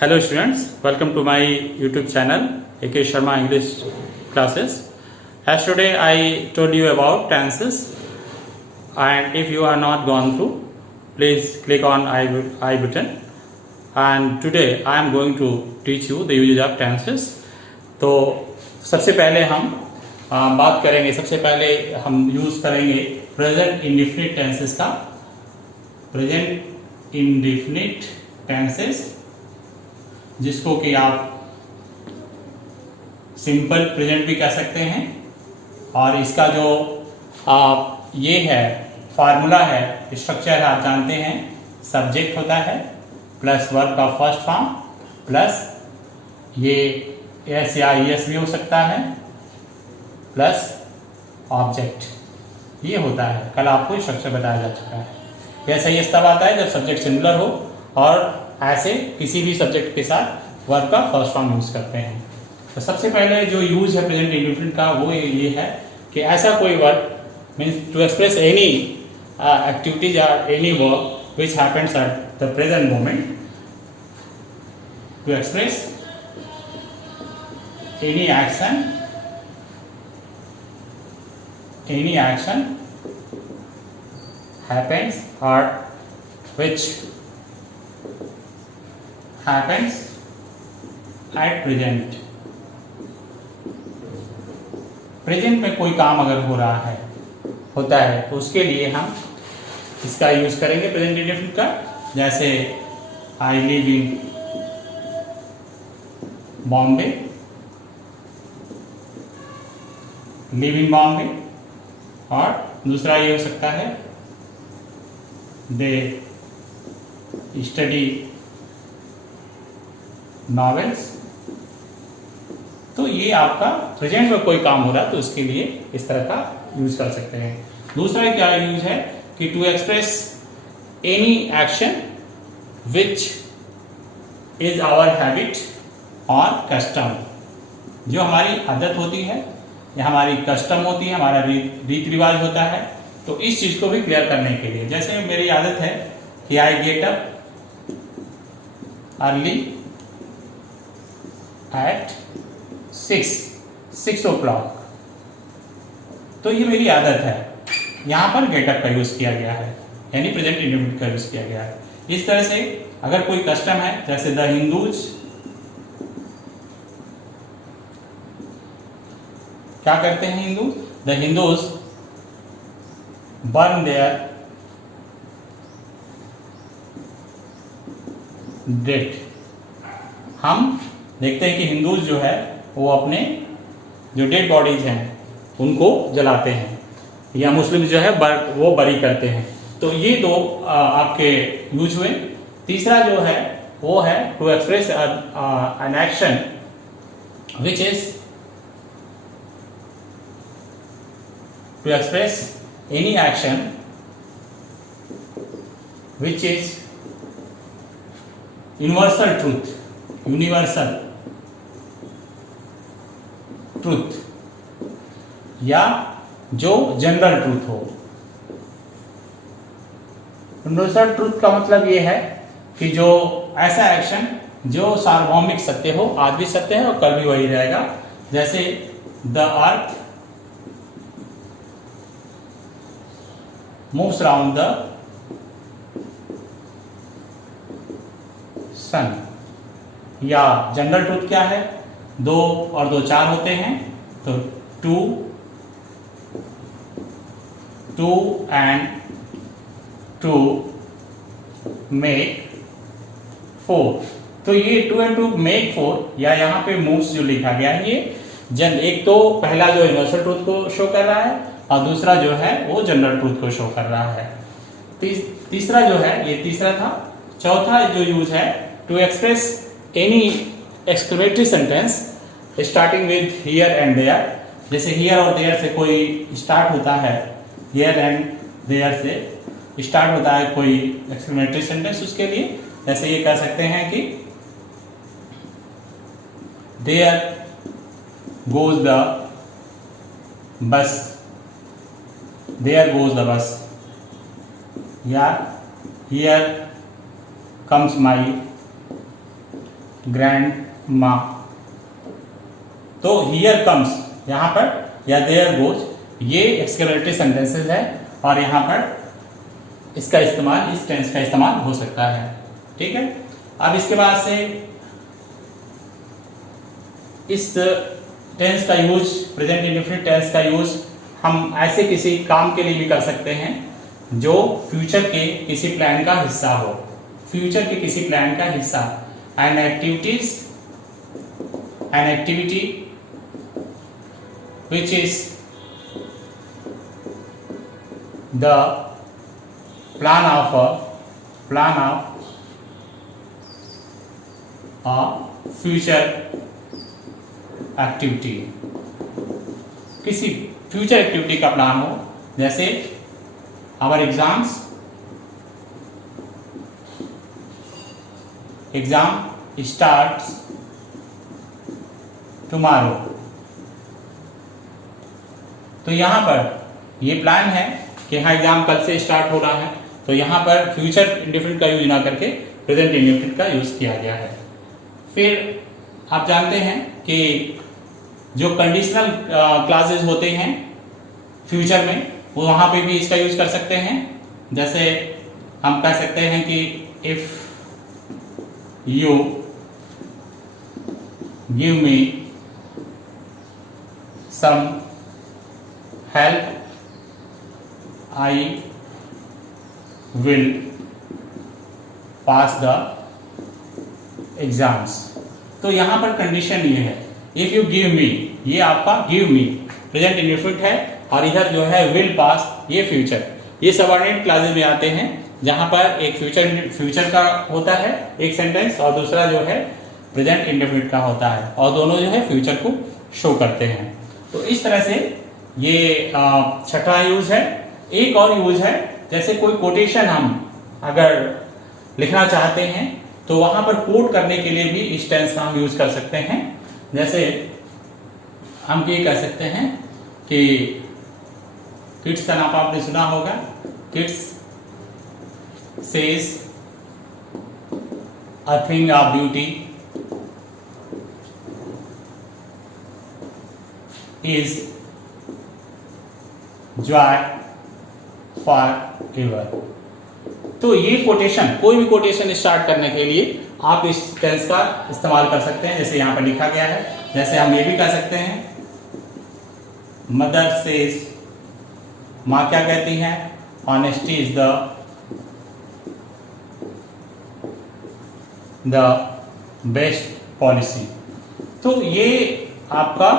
Hello students, welcome to my YouTube channel AK Sharma English classes. As today I told you about tenses, and if you are not gone through, please click on I button. And today I am going to teach you the usage of tenses. तो सबसे पहले हम बात करेंगे, सबसे पहले हम use करेंगे प्रेजेंट इंडेफिनिट टेंसेस का। प्रेजेंट इंडेफिनिट टेंसेस जिसको कि आप सिंपल प्रेजेंट भी कह सकते हैं, और इसका जो आप ये है फार्मूला है, स्ट्रक्चर है, आप जानते हैं। सब्जेक्ट होता है प्लस वर्ब का फर्स्ट फॉर्म प्लस ये एस या एस भी हो सकता है प्लस ऑब्जेक्ट, ये होता है। कल आपको स्ट्रक्चर बताया जा चुका है। एस एस तब आता है जब सब्जेक्ट सिमिलर हो, और ऐसे किसी भी सब्जेक्ट के साथ वर्ब का फर्स्ट फॉर्म यूज करते हैं। तो सबसे पहले जो यूज है प्रेजेंट इंडेफिनिट का वो ये है कि ऐसा कोई verb means to express any activities और any work which happens at the present moment, to express any action happens or which happens at present। Present में कोई काम अगर हो रहा है होता है तो उसके लिए हम इसका यूज करेंगे प्रेजेंट इंडेफिनिट का। जैसे I live in Bombay, live in Bombay. और दूसरा ये हो सकता है दे स्टडी नॉवेल्स। तो ये आपका प्रेजेंट में कोई काम हो रहा है तो उसके लिए इस तरह का यूज कर सकते हैं। दूसरा क्या यूज है कि to express any action which is our habit और कस्टम। जो हमारी आदत होती है या हमारी कस्टम होती है, हमारा रीति रिवाज होता है, तो इस चीज को भी क्लियर करने के लिए, जैसे मेरी आदत है कि I get up early at 6 o'clock, तो ये मेरी आदत है। यहां पर गेटअप का यूज किया गया है, यानी प्रेजेंट इंडेफिनिट का यूज किया गया है। इस तरह से अगर कोई कस्टम है, जैसे द हिंदूज क्या करते हैं Hindu, the Hindus burn their dead. हम देखते हैं कि हिंदूज जो है वो अपने जो डेड बॉडीज हैं उनको जलाते हैं, या मुस्लिम जो है वो बरी करते हैं। तो ये दो आपके यूज हुए। तीसरा जो है वो है to express an action which is to express any action which is universal truth या जो जनरल ट्रूथ हो। यूनिवर्सल ट्रूथ का मतलब ये है कि जो ऐसा एक्शन जो सार्वभौमिक सत्य हो, आज भी सत्य है और कल भी वही रहेगा। जैसे the earth moves around the sun। या जनरल ट्रूथ क्या है, 2 और 2 4 होते हैं, तो 2 and 2 make 4। तो ये 2 and 2 make 4, या यहाँ पे moves जो लिखा गया है ये एक तो पहला जो यूनिवर्सल ट्रूथ को शो कर रहा है, और दूसरा जो है वो जनरल ट्रूथ को शो कर रहा है। तीसरा जो है ये तीसरा था। चौथा जो यूज है to express any exclamatory sentence starting with here and there. जैसे हियर और देयर से कोई स्टार्ट होता है, हियर एंड देयर से स्टार्ट होता है कोई एक्सक्लेमेटरी सेंटेंस, उसके लिए जैसे ये कह सकते हैं कि there goes the bus, there goes the bus, या here comes my ग्रैंडमा। तो हियर कम्स यहाँ पर या देयर गोज, ये एक्सक्लेमेटरी सेंटेंसेस है और यहाँ पर इसका इस्तेमाल, इस टेंस का इस्तेमाल हो सकता है। ठीक है, अब इसके बाद से इस टेंस का यूज, प्रेजेंट इंडेफिनिट टेंस का यूज हम ऐसे किसी काम के लिए भी कर सकते हैं जो फ्यूचर के किसी प्लान का हिस्सा हो, फ्यूचर के किसी प्लान का हिस्सा। An activity which is the plan of a future activity, किसी फ्यूचर एक्टिविटी का प्लान हो, जैसे आवर एग्जाम स्टार्ट्स टुमारो। तो यहाँ पर ये प्लान है कि हाँ एग्जाम कल से स्टार्ट हो रहा है, तो यहाँ पर फ्यूचर इंडेफिनिट का यूज ना करके प्रेजेंट इंडेफिनिट का यूज किया गया है। फिर आप जानते हैं कि जो कंडीशनल क्लासेस होते हैं फ्यूचर में, वो वहाँ पे भी इसका यूज कर सकते हैं। जैसे हम कह सकते हैं कि if you give me some help I will pass the exams. तो यहां पर कंडीशन ये है, इफ यू गिव मी, ये आपका गिव मी प्रेजेंट इंडेफिनिट है और इधर जो है विल पास, ये फ्यूचर। ये सबऑर्डिनेट क्लासेस में आते हैं जहां पर एक फ्यूचर का होता है एक सेंटेंस और दूसरा जो है प्रेजेंट इंडेफिनिट का होता है, और दोनों जो है फ्यूचर को शो करते हैं। तो इस तरह से ये छठा यूज है। एक और यूज है, जैसे कोई कोटेशन हम अगर लिखना चाहते हैं तो वहां पर कोट करने के लिए भी इस टेंस का हम यूज कर सकते हैं। जैसे हम ये कह सकते हैं कि किड्स का नाम आपने सुना होगा, kids says a thing of beauty is Joy for ever. तो ये कोटेशन, कोई भी कोटेशन स्टार्ट करने के लिए आप इस टेंस का इस्तेमाल कर सकते हैं, जैसे यहां पर लिखा गया है। जैसे हम ये भी कह सकते हैं, मदर सेज, माँ क्या कहती हैं, honesty is the best policy. तो ये आपका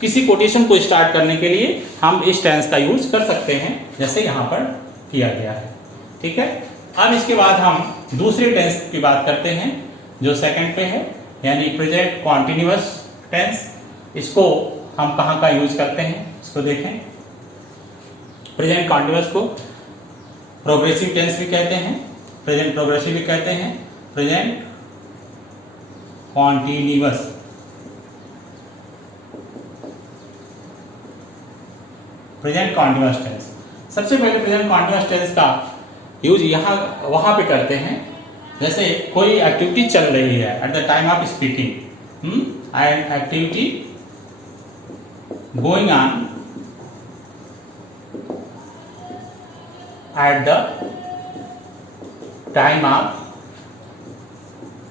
किसी कोटेशन को स्टार्ट करने के लिए हम इस टेंस का यूज कर सकते हैं, जैसे यहां पर किया गया है। ठीक है, अब इसके बाद हम दूसरे टेंस की बात करते हैं जो सेकंड पे है, यानी प्रेजेंट कॉन्टिन्यूअस टेंस। इसको हम कहाँ का यूज करते हैं, इसको देखें। प्रेजेंट कॉन्टिन्यूअस को प्रोग्रेसिव टेंस भी कहते हैं, प्रेजेंट प्रोग्रेसिव भी कहते हैं, present continuous. Present continuous tense, सबसे पहले प्रेजेंट कॉन्टिन्यूअस टेंस का यूज यहाँ वहां पे करते हैं, जैसे कोई एक्टिविटी चल रही है at the time of speaking, and activity going on at the time of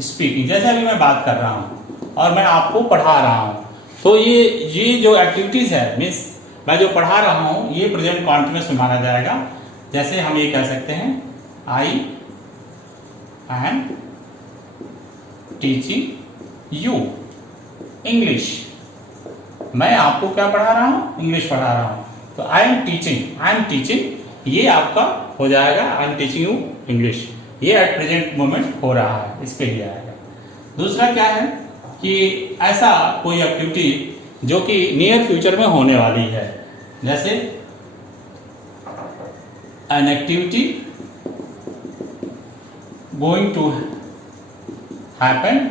speaking. जैसे अभी मैं बात कर रहा हूं और मैं आपको पढ़ा रहा हूं, तो ये जो एक्टिविटीज है, मीन्स मैं जो पढ़ा रहा हूं, ये प्रेजेंट कॉन्टिन्यूअस में माना जाएगा। जैसे हम ये कह सकते हैं, I am teaching you English. मैं आपको क्या पढ़ा रहा हूं, इंग्लिश पढ़ा रहा हूं। तो आई एम टीचिंग, ये आपका हो जाएगा I am teaching you English. ये एट प्रेजेंट मोमेंट हो रहा है, इसके लिए आएगा। दूसरा क्या है कि ऐसा कोई एक्टिविटी जो कि नियर फ्यूचर में होने वाली है, जैसे an activity going to happen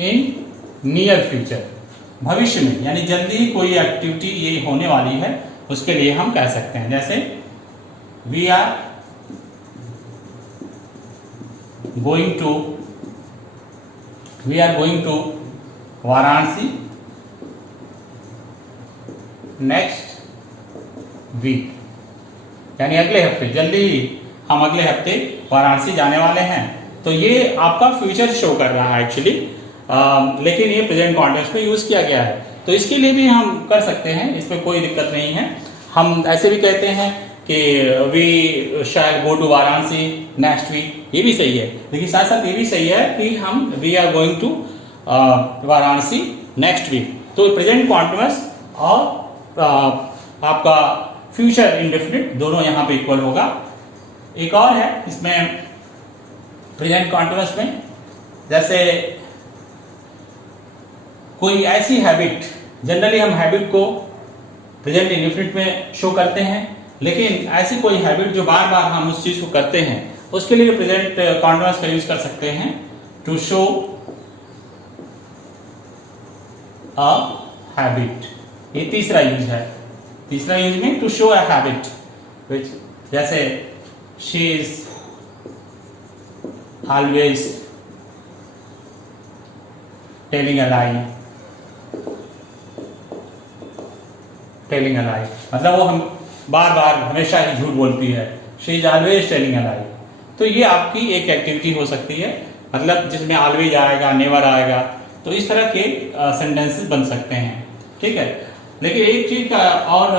in near future, भविष्य में, यानी जल्दी ही कोई एक्टिविटी ये होने वाली है, उसके लिए हम कह सकते हैं। जैसे we are going to Varanasi next week, यानी अगले हफ्ते, जल्दी ही हम अगले हफ्ते वाराणसी जाने वाले हैं। तो ये आपका फ्यूचर शो कर रहा है एक्चुअली, लेकिन ये प्रेजेंट कॉन्टेक्स्ट में यूज किया गया है। तो इसके लिए भी हम कर सकते हैं, इसमें कोई दिक्कत नहीं है। हम ऐसे भी कहते हैं कि we shall go to Varanasi next week, ये भी सही है। लेकिन साथ साथ ये भी सही है कि हम we are going to Varanasi next week. तो प्रेजेंट कॉन्टिन्यूअस और आपका फ्यूचर इंडेफिनिट दोनों यहाँ पे इक्वल होगा। एक और है इसमें प्रेजेंट कॉन्टिन्यूअस में, जैसे कोई ऐसी हैबिट, जनरली हम हैबिट को प्रेजेंट इंडेफिनिट में शो करते हैं, लेकिन ऐसी कोई हैबिट जो बार बार हम उस चीज को करते हैं, उसके लिए प्रेजेंट कॉन्टिन्यूअस का यूज कर सकते हैं, टू शो अ हैबिट। ये तीसरा यूज है। तीसरा यूज में to show a habit, which जैसे she is always telling a lie, telling a lie मतलब वो हम बार बार हमेशा ही झूठ बोलती है, she is always telling a lie. तो ये आपकी एक एक्टिविटी हो सकती है, मतलब जिसमें ऑलवेज आएगा, नेवर आएगा, तो इस तरह के सेंटेंसेस बन सकते हैं, ठीक है। लेकिन एक चीज का और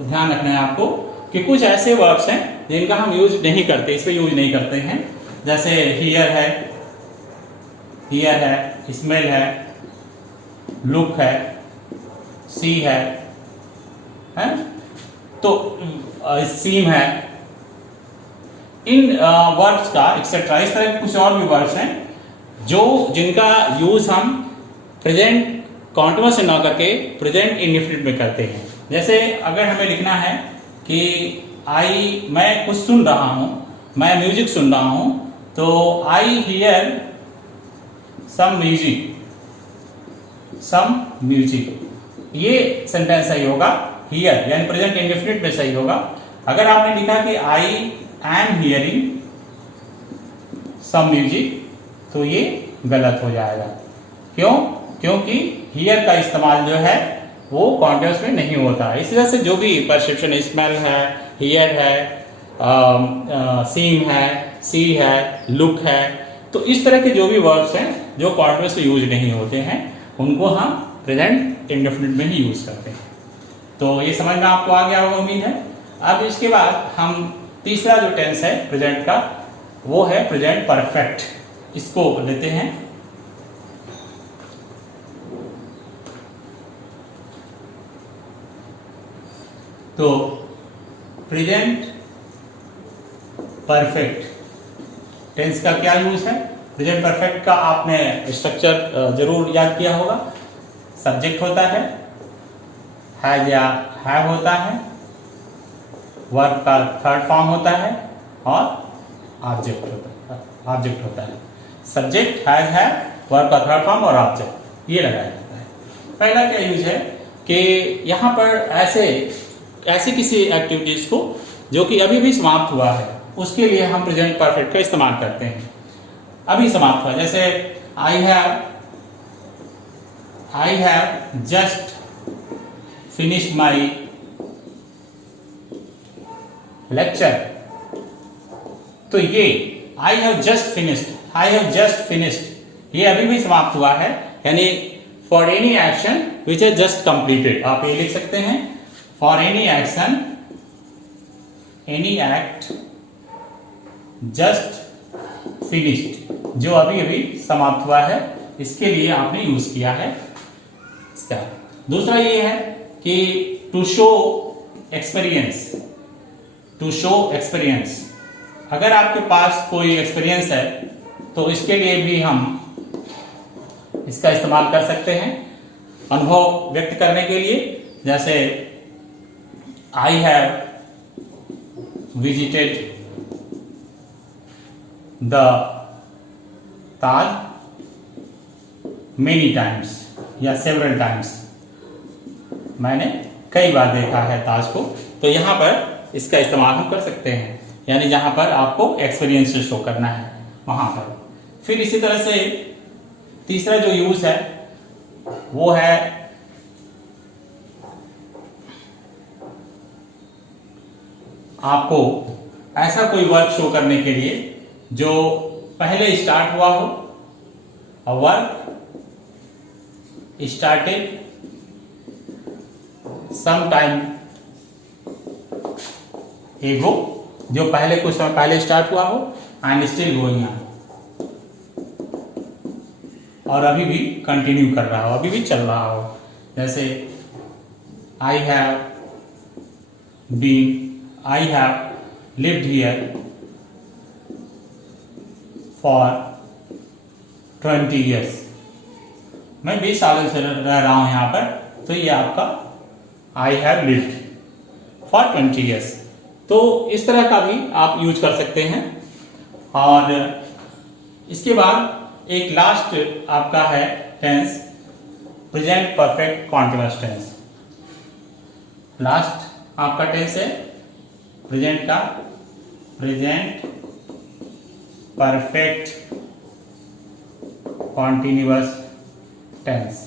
ध्यान रखना है आपको कि कुछ ऐसे वर्ब्स हैं जिनका हम यूज नहीं करते, इस पे यूज नहीं करते हैं। जैसे हियर है, स्मेल है, लुक है, सी है, तो सीम है। इन वर्ब्स का एक्सेट्रा, इस तरह के कुछ और भी वर्ब्स हैं जो जिनका यूज हम प्रेजेंट कॉन्टिन्यूअस से ना करके प्रेजेंट इंडेफिनिट में करते हैं। जैसे अगर हमें लिखना है कि मैं कुछ सुन रहा हूं, मैं म्यूजिक सुन रहा हूं, तो आई हियर सम म्यूजिक, ये सेंटेंस सही होगा हियर, यानी प्रेजेंट इंडेफिनिट में सही होगा। अगर आपने लिखा कि I am hearing some music, तो ये गलत हो जाएगा। क्यों? क्योंकि हियर का इस्तेमाल जो है वो कॉन्टिन्यूअस में नहीं होता। इसी वजह से जो भी परसेप्शन, स्मेल है, हियर है, सीम है, सी है, लुक है, तो इस तरह के जो भी वर्ब्स हैं जो कॉन्टिन्यूअस में यूज नहीं होते हैं, उनको हम प्रेजेंट इंडेफिनिट में ही यूज करते हैं। तो ये समझ में आपको आ गया होगा, उम्मीद है। अब इसके बाद हम तीसरा जो टेंस है प्रेजेंट का, वो है प्रेजेंट परफेक्ट। इसको लेते हैं। तो प्रेजेंट परफेक्ट टेंस का क्या यूज है? प्रेजेंट परफेक्ट का आपने स्ट्रक्चर जरूर याद किया होगा। सब्जेक्ट होता है, हैज या हैव होता है, वर्ब का थर्ड फॉर्म होता है और ऑब्जेक्ट होता है। सब्जेक्ट, हैज, हैव, वर्ब का थर्ड फॉर्म और ऑब्जेक्ट, ये लगाया जाता है। पहला क्या यूज है कि यहाँ पर ऐसे किसी एक्टिविटीज को जो कि अभी भी समाप्त हुआ है, उसके लिए हम प्रेजेंट परफेक्ट का इस्तेमाल करते हैं। अभी समाप्त हुआ, जैसे I have just finished my lecture. तो ये आई हैव जस्ट फिनिश्ड, ये अभी भी समाप्त हुआ है, यानी for any action which is just completed. आप ये लिख सकते हैं, for any action, any act just finished, जो अभी अभी समाप्त हुआ है, इसके लिए आपने यूज किया है इसका। दूसरा ये है कि टू शो एक्सपीरियंस, अगर आपके पास कोई एक्सपीरियंस है तो इसके लिए भी हम इसका इस्तेमाल कर सकते हैं अनुभव व्यक्त करने के लिए। जैसे I have visited the Taj many times या सेवरल टाइम्स, मैंने कई बार देखा है ताज को। तो यहां पर इसका इस्तेमाल हम कर सकते हैं, यानी जहां पर आपको एक्सपीरियंस शो करना है। वहां पर। फिर इसी तरह से तीसरा जो यूज है वो है आपको ऐसा कोई वर्क शो करने के लिए जो पहले स्टार्ट हुआ हो, और वर्क स्टार्टेड सम टाइम एगो, जो पहले कुछ समय पहले स्टार्ट हुआ हो एंड स्टिल गोइंग ऑन, और अभी भी कंटिन्यू कर रहा हो, अभी भी चल रहा हो। जैसे I have lived here for 20 years, मैं 20 सालों से रह रहा हूं यहां पर, तो ये आपका I have lived for 20 years। तो इस तरह का भी आप यूज कर सकते हैं। और इसके बाद एक लास्ट आपका है tense, present perfect continuous tense. Last आपका टेंस है प्रेजेंट का, प्रेजेंट परफेक्ट कॉन्टिन्यूअस टेंस।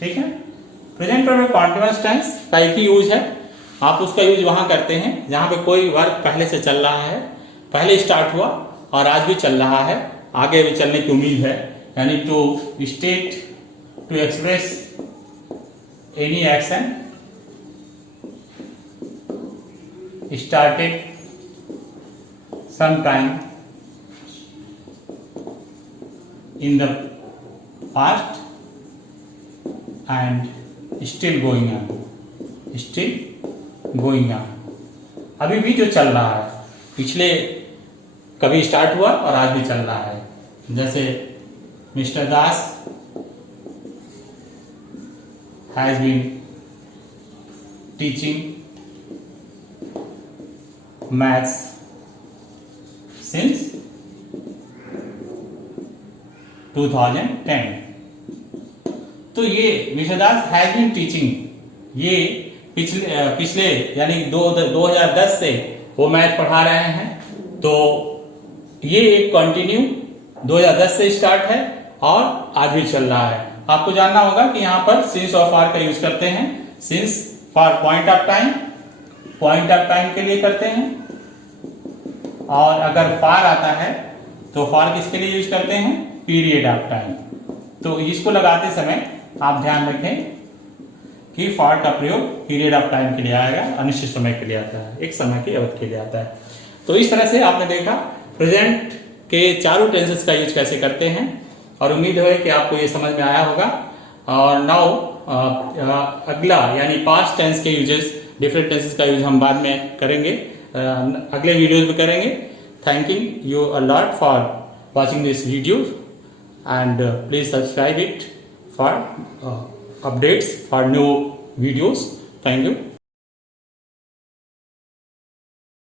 ठीक है, प्रेजेंट परफेक्ट कॉन्टिन्यूअस टेंस का एक ही यूज है। आप उसका यूज वहां करते हैं जहां पे कोई वर्क पहले से चल रहा है, पहले स्टार्ट हुआ और आज भी चल रहा है, आगे भी चलने की उम्मीद है। यानी to state, to express any action started sometime in the past and still going on, अभी भी जो चल रहा है, पिछले कभी स्टार्ट हुआ और आज भी चल रहा है। जैसे Mr Das has been teaching maths since 2010। तो ये Mr Das has been teaching, ये पिछले यानी 2010 से वो मैथ पढ़ा रहे हैं। तो ये एक कंटिन्यू 2010 से स्टार्ट है और आज भी चल रहा है। आपको जानना होगा कि यहाँ पर सिंस और फॉर का यूज करते हैं। Since for point of time के लिए करते हैं, और अगर फार आता है तो फार किसके लिए यूज करते हैं, पीरियड ऑफ टाइम। तो इसको लगाते समय आप ध्यान रखें कि फार का प्रयोग पीरियड ऑफ टाइम के लिए आएगा, अनिश्चित समय के लिए आता है, एक समय की अवधि के लिए आता है। तो इस तरह से आपने देखा प्रेजेंट के चारों टेंसेस का यूज कैसे करते हैं, और उम्मीद है कि आपको ये समझ में आया होगा। और नाउ अगला यानी पास्ट टेंस के यूजेस, डिफरेंट टेंसेस का यूज हम बाद में करेंगे, अगले वीडियोज में करेंगे। Thanking you a lot for watching this video and please subscribe it for updates for new videos. Thank you.